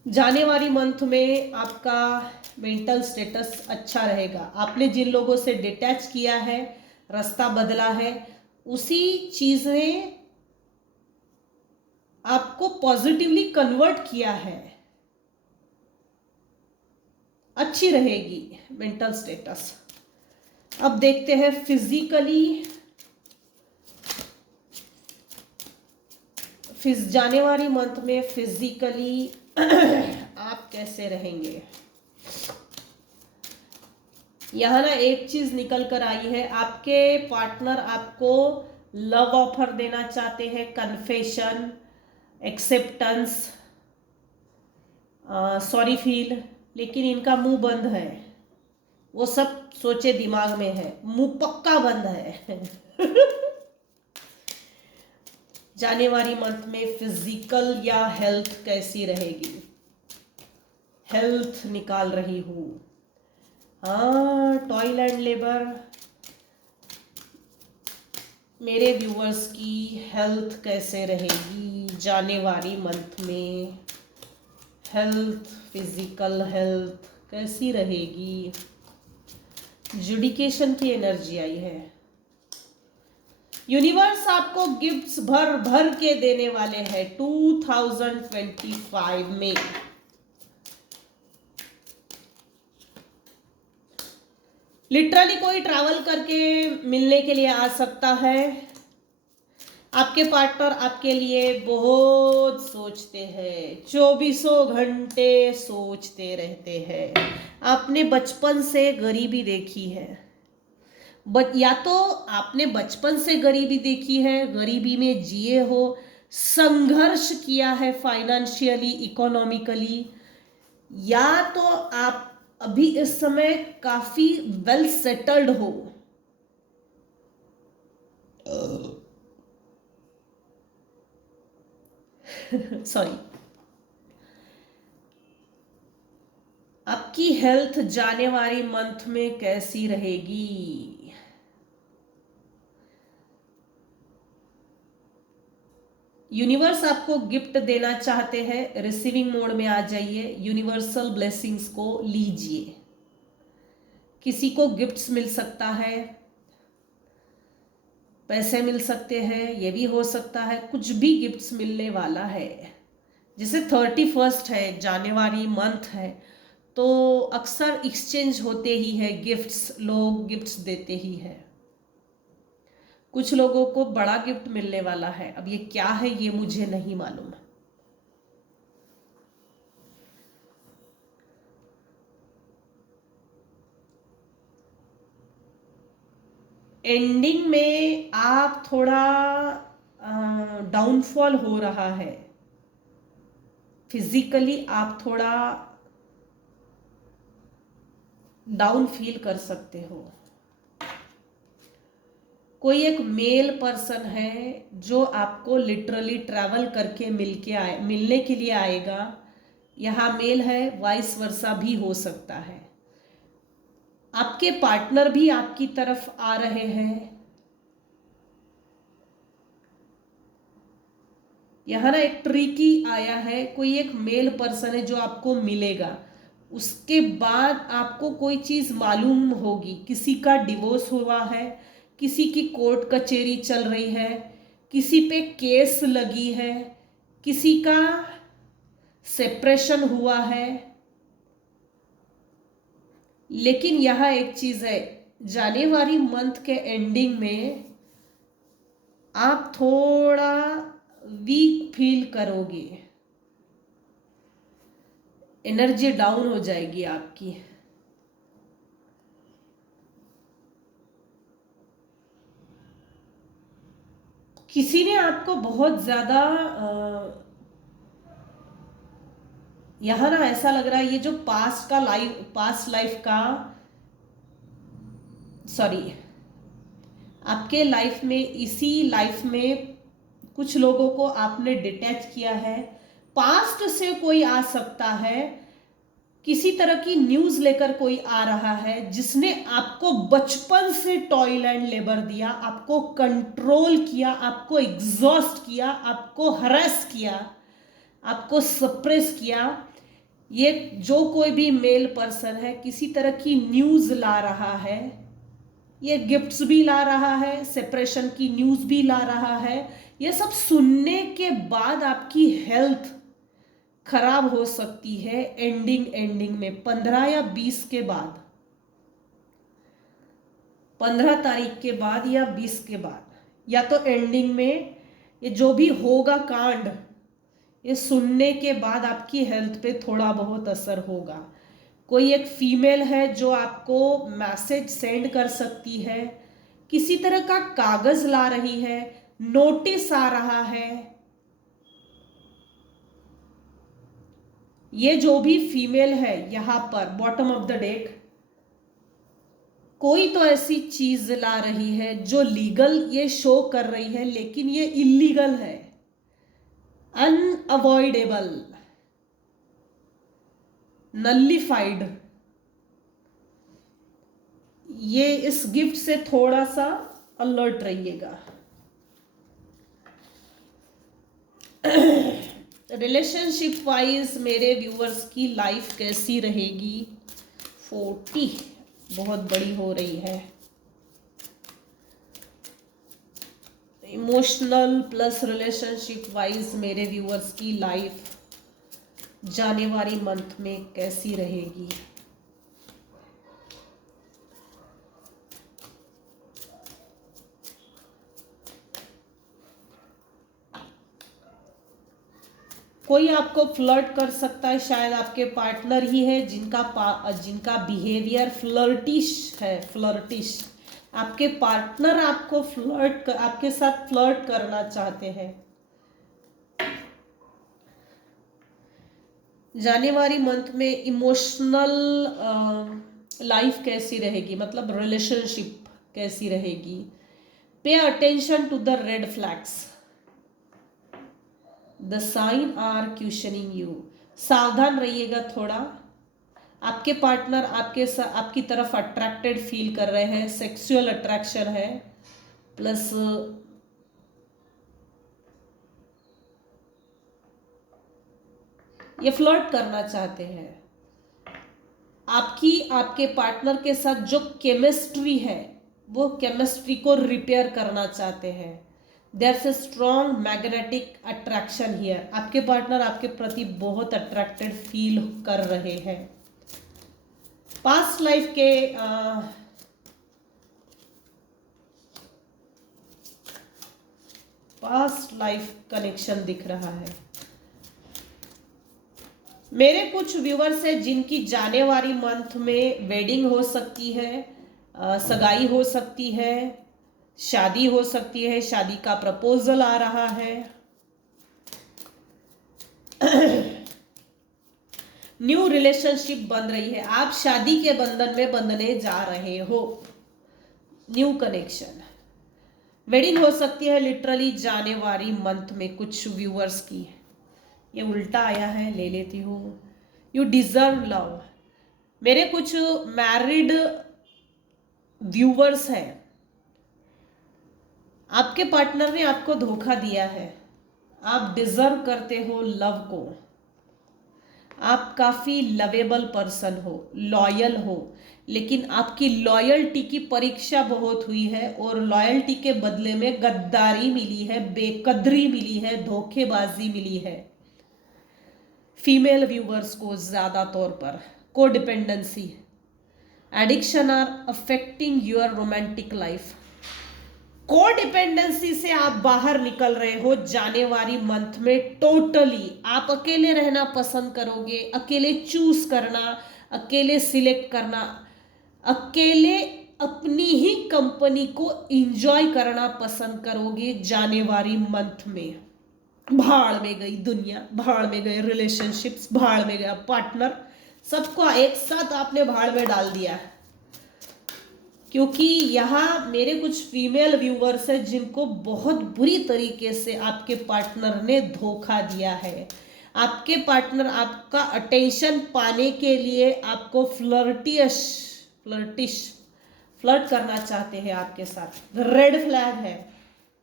जनवरी मंथ में आपका मेंटल स्टेटस अच्छा रहेगा। आपने जिन लोगों से डिटैच किया है, रास्ता बदला है, उसी चीज ने आपको पॉजिटिवली कन्वर्ट किया है। अच्छी रहेगी मेंटल स्टेटस। अब देखते हैं फिजिकली। जनवरी मंथ में फिजिकली आप कैसे रहेंगे? यहाँ ना एक चीज निकल कर आई है, आपके पार्टनर आपको लव ऑफर देना चाहते हैं, कन्फेशन, एक्सेप्टेंस, सॉरी फील, लेकिन इनका मुंह बंद है, वो सब सोचे दिमाग में है, मुंह पक्का बंद है। जनवरी मंथ में फिजिकल या हेल्थ कैसी रहेगी? हेल्थ निकाल रही हूँ। हाँ, टॉयल एंड लेबर, मेरे व्यूअर्स की हेल्थ कैसे रहेगी जनवरी मंथ में? हेल्थ, फिजिकल हेल्थ कैसी रहेगी? जुडिकेशन की एनर्जी आई है। यूनिवर्स आपको गिफ्ट्स भर भर के देने वाले हैं 2025 में। लिटरली कोई ट्रैवल करके मिलने के लिए आ सकता है। आपके पार्टनर आपके लिए बहुत सोचते हैं, चौबीसों घंटे सोचते रहते हैं। आपने बचपन से गरीबी देखी है, या तो आपने बचपन से गरीबी देखी है, गरीबी में जिए हो, संघर्ष किया है फाइनेंशियली, इकोनॉमिकली, या तो आप अभी इस समय काफी वेल सेटल्ड हो। सॉरी। आपकी हेल्थ जनवरी मंथ में कैसी रहेगी? यूनिवर्स आपको गिफ्ट देना चाहते हैं, रिसीविंग मोड में आ जाइए, यूनिवर्सल ब्लेसिंग्स को लीजिए। किसी को गिफ्ट्स मिल सकता है, पैसे मिल सकते हैं, ये भी हो सकता है, कुछ भी गिफ्ट्स मिलने वाला है। जैसे 31 है, जनवरी मंथ है, तो अक्सर एक्सचेंज होते ही है गिफ्ट्स, लोग गिफ्ट्स देते ही है। कुछ लोगों को बड़ा गिफ्ट मिलने वाला है, अब ये क्या है ये मुझे नहीं मालूम। एंडिंग में आप थोड़ा डाउनफॉल हो रहा है, फिजिकली आप थोड़ा डाउन फील कर सकते हो। कोई एक मेल पर्सन है जो आपको लिटरली ट्रैवल करके मिलने के लिए आएगा। यहाँ मेल है, वाइस वर्सा भी हो सकता है। आपके पार्टनर भी आपकी तरफ आ रहे हैं। यहाँ ना एक ट्रिकी आया है, कोई एक मेल पर्सन है जो आपको मिलेगा, उसके बाद आपको कोई चीज मालूम होगी। किसी का डिवोर्स हुआ है, किसी की कोर्ट कचहरी चल रही है, किसी पे केस लगी है, किसी का सेपरेशन हुआ है। लेकिन यह एक चीज है, जनवरी मंथ के एंडिंग में आप थोड़ा वीक फील करोगे, एनर्जी डाउन हो जाएगी आपकी। किसी ने आपको बहुत ज्यादा यहाँ ना ऐसा लग रहा है, ये जो पास्ट लाइफ का, सॉरी, आपके लाइफ में, इसी लाइफ में कुछ लोगों को आपने डिटैच किया है। पास्ट से कोई आ सकता है, किसी तरह की न्यूज लेकर कोई आ रहा है जिसने आपको बचपन से टॉयल एंड लेबर दिया, आपको कंट्रोल किया, आपको एग्जॉस्ट किया, आपको हरास किया, आपको सप्रेस किया। ये जो कोई भी मेल पर्सन है किसी तरह की न्यूज ला रहा है, ये गिफ्ट्स भी ला रहा है, सेपरेशन की न्यूज भी ला रहा है। ये सब सुनने के बाद आपकी हेल्थ खराब हो सकती है। एंडिंग में 15 या 20 के बाद, 15 तारीख के बाद या 20 के बाद, या तो एंडिंग में, ये जो भी होगा कांड, ये सुनने के बाद आपकी हेल्थ पे थोड़ा बहुत असर होगा। कोई एक फीमेल है जो आपको मैसेज सेंड कर सकती है, किसी तरह का कागज ला रही है, नोटिस आ रहा है। ये जो भी फीमेल है यहाँ पर बॉटम ऑफ द डेक, कोई तो ऐसी चीज ला रही है जो लीगल ये शो कर रही है, लेकिन ये इलीगल है, अनअवॉइडेबल, नल्लीफाइड। ये इस गिफ्ट से थोड़ा सा अलर्ट रहिएगा। रिलेशनशिप वाइज मेरे व्यूअर्स की लाइफ कैसी रहेगी? 40 बहुत बड़ी हो रही है। इमोशनल प्लस रिलेशनशिप वाइज मेरे व्यूअर्स की लाइफ जनवरी मंथ में कैसी रहेगी? कोई आपको फ्लर्ट कर सकता है, शायद आपके पार्टनर ही है जिनका बिहेवियर फ्लर्टिश है। फ्लर्टिश, आपके पार्टनर आपको आपके साथ फ्लर्ट करना चाहते हैं। जनवरी मंथ में इमोशनल लाइफ कैसी रहेगी, मतलब रिलेशनशिप कैसी रहेगी? Pay attention to the red flags, the sign are questioning you. सावधान रहिएगा थोड़ा। आपके पार्टनर आपकी तरफ अट्रैक्टेड फील कर रहे हैं, सेक्सुअल अट्रैक्शन है, प्लस ये फ्लर्ट करना चाहते हैं। आपके पार्टनर के साथ जो केमिस्ट्री है, वो केमिस्ट्री को रिपेयर करना चाहते हैं। There's a strong magnetic attraction here. आपके पार्टनर आपके प्रति बहुत अट्रैक्टेड फील कर रहे हैं। पास्ट लाइफ के पास्ट लाइफ कनेक्शन दिख रहा है। मेरे कुछ व्यूवर्स हैं जिनकी जनवरी मंथ में वेडिंग हो सकती है, सगाई हो सकती है, शादी हो सकती है, शादी का प्रपोजल आ रहा है। न्यू रिलेशनशिप बन रही है, आप शादी के बंधन में बंधने जा रहे हो। न्यू कनेक्शन, वेडिंग हो सकती है लिटरली जनवरी मंथ में कुछ व्यूअर्स की। ये उल्टा आया है, ले लेती हूँ। You deserve love. मेरे कुछ मैरिड व्यूअर्स हैं, आपके पार्टनर ने आपको धोखा दिया है, आप डिजर्व करते हो लव को। आप काफी लवेबल पर्सन हो, लॉयल हो, लेकिन आपकी लॉयल्टी की परीक्षा बहुत हुई है और लॉयल्टी के बदले में गद्दारी मिली है, बेकदरी मिली है, धोखेबाजी मिली है। फीमेल व्यूवर्स को ज्यादा तौर पर codependency, addiction are affecting your romantic life. Codependency से आप बाहर निकल रहे हो जनवरी मंथ में टोटली। आप अकेले रहना पसंद करोगे, अकेले चूज करना, अकेले सिलेक्ट करना, अकेले अपनी ही कंपनी को एंजॉय करना पसंद करोगे जनवरी मंथ में। भाड़ में गई दुनिया, भाड़ में गए रिलेशनशिप्स, भाड़ में गया पार्टनर, सबको एक साथ आपने भाड़ में डाल दिया। क्योंकि यहाँ मेरे कुछ फीमेल व्यूवर्स हैं जिनको बहुत बुरी तरीके से आपके पार्टनर ने धोखा दिया है। आपके पार्टनर आपका अटेंशन पाने के लिए आपको फ्लर्ट करना चाहते हैं आपके साथ। रेड फ्लैग है,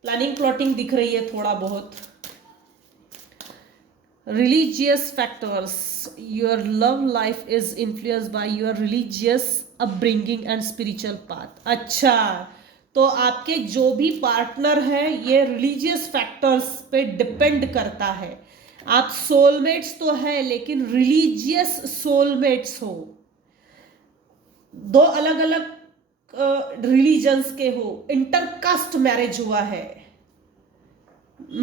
प्लानिंग प्लॉटिंग दिख रही है थोड़ा बहुत। religious factors, your love life is influenced by your religious upbringing and spiritual path। अच्छा, तो आपके जो भी पार्टनर है ये रिलीजियस फैक्टर्स पे डिपेंड करता है। आप सोलमेट्स तो है लेकिन रिलीजियस सोलमेट्स हो, दो अलग अलग रिलीजन्स के हो, इंटरकास्ट मैरिज हुआ है।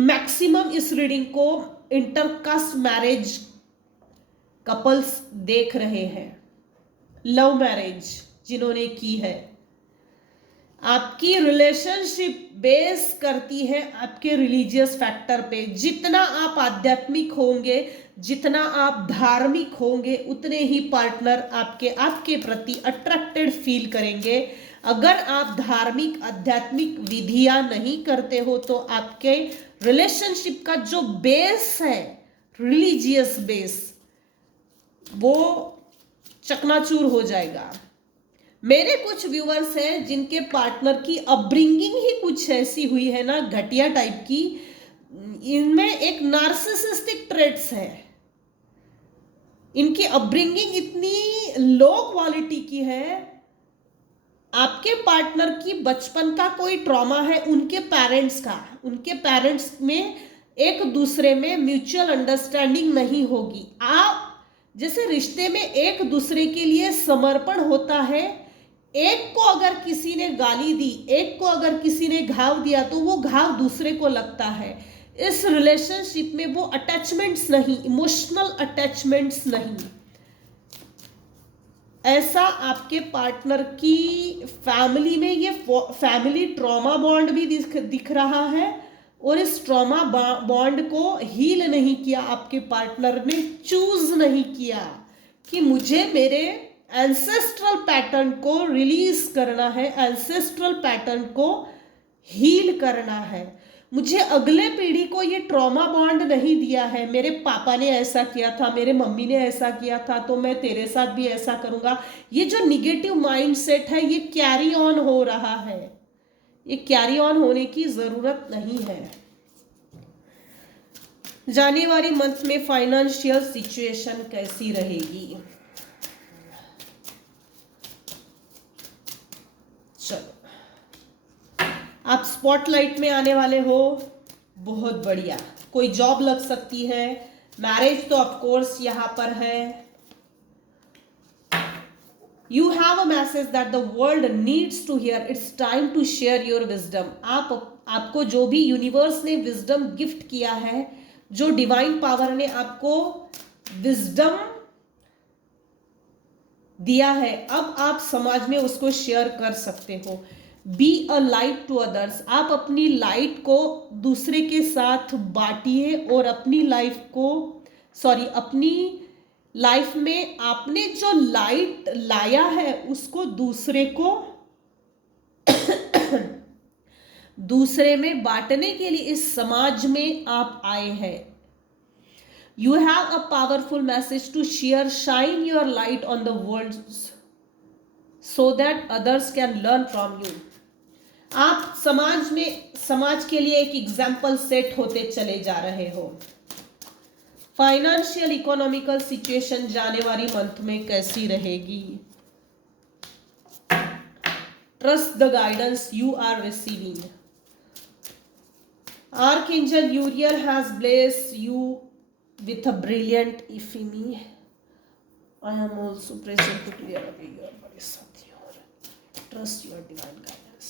मैक्सिमम इस रीडिंग को इंटरकास्ट मैरिज कपल्स देख रहे हैं, लव मैरिज जिन्होंने की है। आपकी रिलेशनशिप बेस करती है आपके रिलीजियस फैक्टर पे। जितना आप आध्यात्मिक होंगे, जितना आप धार्मिक होंगे, उतने ही पार्टनर आपके प्रति अट्रैक्टेड फील करेंगे। अगर आप धार्मिक आध्यात्मिक विधियां नहीं करते हो तो आपके रिलेशनशिप का जो बेस है, रिलीजियस बेस, वो चकनाचूर हो जाएगा। मेरे कुछ व्यूअर्स हैं जिनके पार्टनर की अपब्रिंगिंग ही कुछ ऐसी हुई है ना, घटिया टाइप की, इनमें एक नार्सिसिस्टिक ट्रेट्स है। इनकी अपब्रिंगिंग इतनी लो क्वालिटी की है। आपके पार्टनर की बचपन का कोई ट्रॉमा है, उनके पेरेंट्स में एक दूसरे में म्यूचुअल अंडरस्टैंडिंग नहीं होगी। आप जैसे रिश्ते में एक दूसरे के लिए समर्पण होता है, एक को अगर किसी ने गाली दी, एक को अगर किसी ने घाव दिया, तो वो घाव दूसरे को लगता है। इस रिलेशनशिप में वो अटैचमेंट्स नहीं, इमोशनल अटैचमेंट्स नहीं। ऐसा आपके पार्टनर की फैमिली में ये फैमिली ट्रॉमा बॉन्ड भी दिख रहा है, और इस ट्रॉमा बॉन्ड को हील नहीं किया आपके पार्टनर ने, चूज नहीं किया कि मुझे मेरे एंसेस्ट्रल पैटर्न को रिलीज करना है, एंसेस्ट्रल पैटर्न को हील करना है। मुझे अगले पीढ़ी को ये ट्रॉमा बॉन्ड नहीं दिया है। मेरे पापा ने ऐसा किया था, मेरे मम्मी ने ऐसा किया था, तो मैं तेरे साथ भी ऐसा करूंगा। ये जो निगेटिव माइंडसेट है, ये कैरी ऑन हो रहा है। ये कैरी ऑन होने की जरूरत नहीं है। जनवरी मंथ में फाइनेंशियल सिचुएशन कैसी रहेगी? चलो, आप स्पॉटलाइट में आने वाले हो, बहुत बढ़िया। कोई जॉब लग सकती है, मैरिज तो ऑफ कोर्स यहां पर है। You have a message that the world needs to hear, it's time to share your wisdom. आपको जो भी यूनिवर्स ने विजडम गिफ्ट किया है, जो डिवाइन पावर ने आपको विजडम दिया है, अब आप समाज में उसको शेयर कर सकते हो। Be a light to others. आप अपनी लाइट को दूसरे के साथ बांटिए, और अपनी लाइफ में आपने जो लाइट लाया है उसको दूसरे में बांटने के लिए इस समाज में आप आए हैं। You have a powerful message to share. Shine your light on the world so that others can learn from you. आप समाज के लिए एक एग्जाम्पल सेट होते चले जा रहे हो। फाइनेंशियल इकोनॉमिकल सिचुएशन जनवरी मंथ में कैसी रहेगी? Trust the guidance you are receiving. Archangel Uriel has blessed you with a brilliant ephemy. I am also present to clear away your body, Satya. Trust your divine guidance.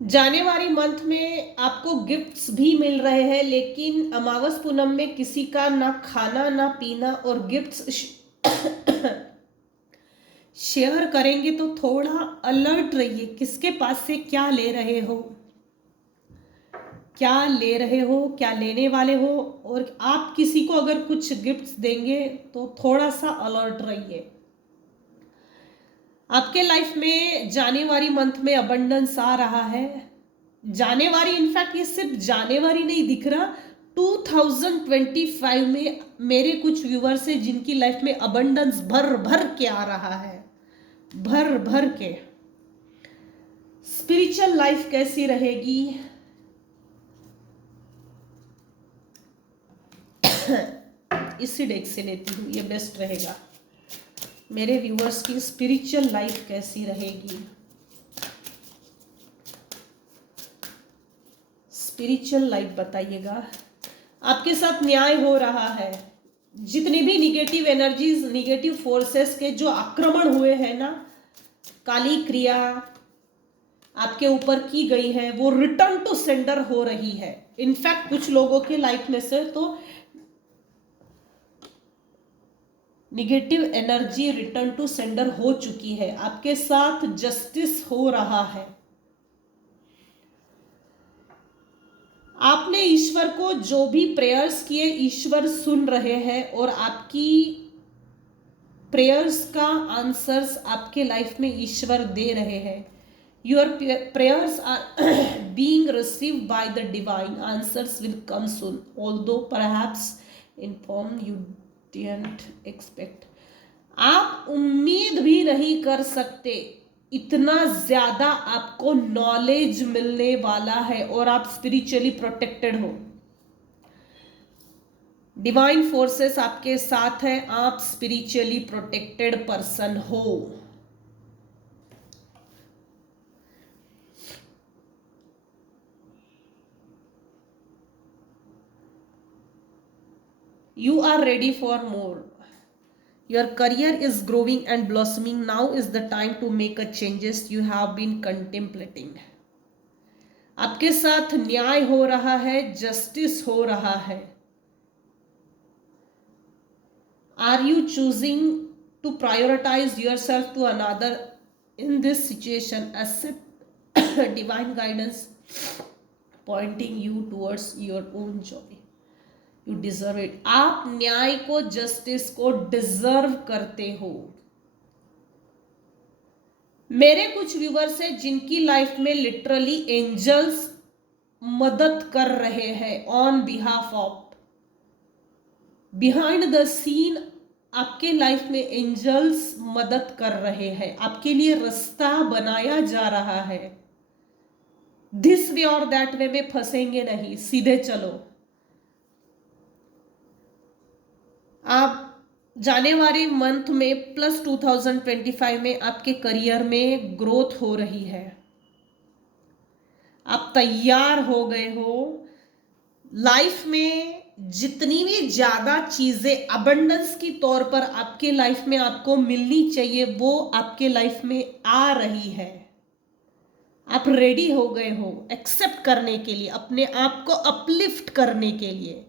January month में आपको gifts भी मिल रहे हैं, लेकिन अमावस पूनम में किसी का ना खाना ना पीना, और गिफ्ट्स शेयर करेंगे तो थोड़ा अलर्ट रहिए। किसके पास से क्या ले रहे हो, क्या लेने वाले हो, और आप किसी को अगर कुछ गिफ्ट्स देंगे तो थोड़ा सा अलर्ट रहिए। आपके लाइफ में जनवरी मंथ में अबंडेंस आ रहा है। जनवरी, इनफैक्ट ये सिर्फ जनवरी नहीं दिख रहा, 2025 में मेरे कुछ व्यूवर्स हैं जिनकी लाइफ में अबंडेंस भर भर के आ रहा है, भर भर के। स्पिरिचुअल लाइफ कैसी रहेगी? इसी डेक से लेती हूँ, ये बेस्ट रहेगा। मेरे व्यूअर्स की स्पिरिचुअल लाइफ कैसी रहेगी? स्पिरिचुअल लाइफ बताइएगा। आपके साथ न्याय हो रहा है। जितनी भी निगेटिव एनर्जीज, निगेटिव फोर्सेस के जो आक्रमण हुए हैं ना, काली क्रिया आपके ऊपर की गई है, वो रिटर्न टू सेंडर हो रही है। इनफैक्ट कुछ लोगों के लाइफ में से तो negative energy return to sender हो चुकी है, आपके साथ जस्टिस हो रहा है। आपने ईश्वर को जो भी प्रेयर्स किए ईश्वर सुन रहे हैं और आपकी प्रेयर्स का आंसर्स आपके लाइफ में ईश्वर दे रहे हैं। Your prayers are being received by the divine, answers will come soon although perhaps in form you didn't expect. आप उम्मीद भी नहीं कर सकते इतना ज्यादा आपको नॉलेज मिलने वाला है और आप स्पिरिचुअली प्रोटेक्टेड हो। डिवाइन फोर्सेस आपके साथ है, आप स्पिरिचुअली प्रोटेक्टेड पर्सन हो। You are ready for more. Your career is growing and blossoming. Now is the time to make a changes you have been contemplating. आपके साथ न्याय हो रहा है, जस्टिस हो रहा है। Are you choosing to prioritize yourself to another in this situation? Accept divine guidance pointing you towards your own joy. You deserve it. आप न्याय को, जस्टिस को डिजर्व करते हो। मेरे कुछ व्यूवर्स हैं जिनकी लाइफ में लिटरली एंजल्स मदद कर रहे हैं on behalf of, behind the scene आपके लाइफ में एंजल्स मदद कर रहे हैं, आपके लिए रास्ता बनाया जा रहा है। दिस वे और दैट वे में फंसेंगे नहीं, सीधे चलो। आप जनवरी मंथ में प्लस 2025 में आपके करियर में ग्रोथ हो रही है, आप तैयार हो गए हो। लाइफ में जितनी भी ज्यादा चीजें अबंडेंस की तौर पर आपके लाइफ में आपको मिलनी चाहिए वो आपके लाइफ में आ रही है। आप रेडी हो गए हो एक्सेप्ट करने के लिए, अपने आप को अपलिफ्ट करने के लिए।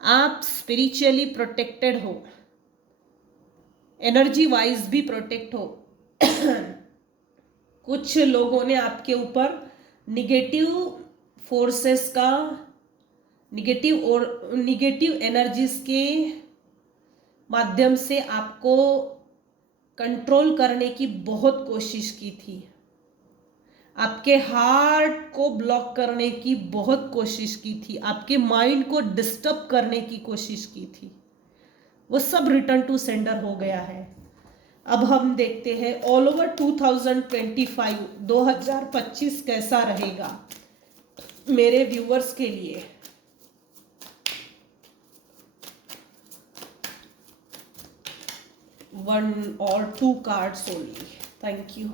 आप स्पिरिचुअली प्रोटेक्टेड हो, एनर्जी वाइज भी प्रोटेक्ट हो। कुछ लोगों ने आपके ऊपर निगेटिव फोर्सेस का, निगेटिव एनर्जीज के माध्यम से आपको कंट्रोल करने की बहुत कोशिश की थी, आपके हार्ट को ब्लॉक करने की बहुत कोशिश की थी, आपके माइंड को डिस्टर्ब करने की कोशिश की थी। वो सब रिटर्न टू सेंडर हो गया है। अब हम देखते हैं ऑल ओवर 2025 कैसा रहेगा मेरे व्यूअर्स के लिए। वन और to cards only, thank you.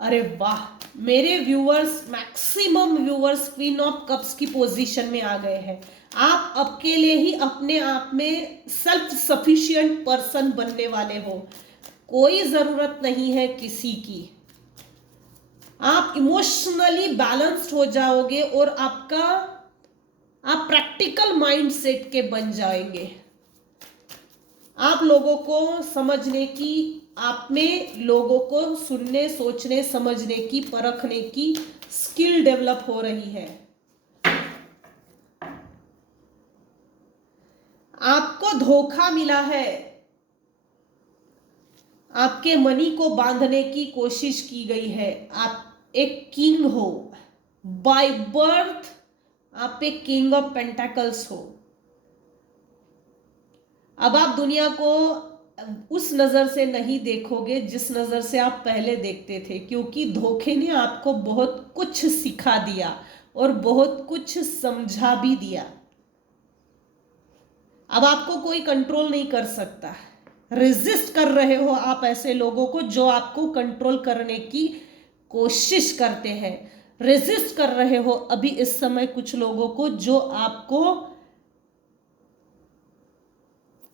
अरे वाह, मेरे viewers, maximum viewers queen of cups की पोजीशन में आ गए हैं। आप अकेले ही अपने आप में सेल्फ सफिशिएंट पर्सन बनने वाले हो, कोई जरूरत नहीं है किसी की। आप इमोशनली बैलेंस्ड हो जाओगे और आप प्रैक्टिकल माइंडसेट के बन जाएंगे। आप लोगों को समझने की, आप में लोगों को सुनने, सोचने, समझने की, परखने की स्किल डेवलप हो रही है। आपको धोखा मिला है, आपके मनी को बांधने की कोशिश की गई है। आप एक किंग हो, बाय बर्थ आप एक किंग ऑफ पेंटाकल्स हो। अब आप दुनिया को उस नजर से नहीं देखोगे जिस नजर से आप पहले देखते थे, क्योंकि धोखे ने आपको बहुत कुछ सिखा दिया और बहुत कुछ समझा भी दिया। अब आपको कोई कंट्रोल नहीं कर सकता। रेजिस्ट कर रहे हो आप ऐसे लोगों को जो आपको कंट्रोल करने की कोशिश करते हैं। रेजिस्ट कर रहे हो अभी इस समय कुछ लोगों को जो आपको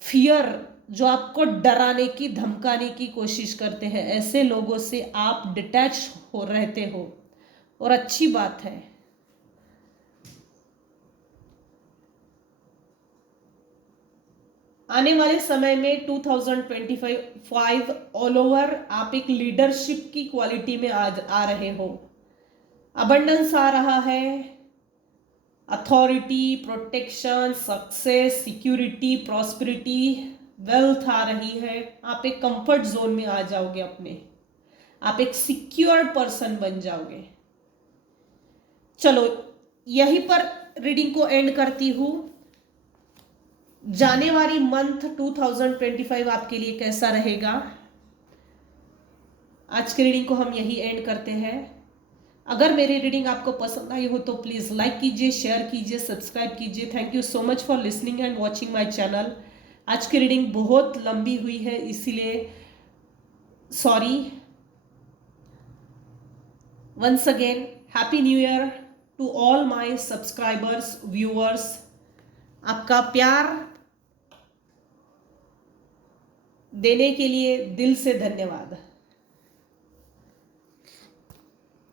फियर, जो आपको डराने की, धमकाने की कोशिश करते हैं। ऐसे लोगों से आप डिटैच हो रहते हो और अच्छी बात है। आने वाले समय में 2025 ऑल ओवर आप एक लीडरशिप की क्वालिटी में आ रहे हो। अबंडेंस आ रहा है, authority, protection, success, security, prosperity, wealth आ रही है। आप एक कंफर्ट जोन में आ जाओगे अपने, आप एक सिक्योर पर्सन बन जाओगे। चलो यहीं पर रीडिंग को एंड करती हूं। जनवरी मंथ 2025 आपके लिए कैसा रहेगा, आज की रीडिंग को हम यही एंड करते हैं। अगर मेरी रीडिंग आपको पसंद आई हो तो प्लीज लाइक कीजिए, शेयर कीजिए, सब्सक्राइब कीजिए। Thank you so much for listening and watching my channel. आज की रीडिंग बहुत लंबी हुई है, इसीलिए sorry. Once again happy new year to all my subscribers, viewers. आपका प्यार देने के लिए दिल से धन्यवाद।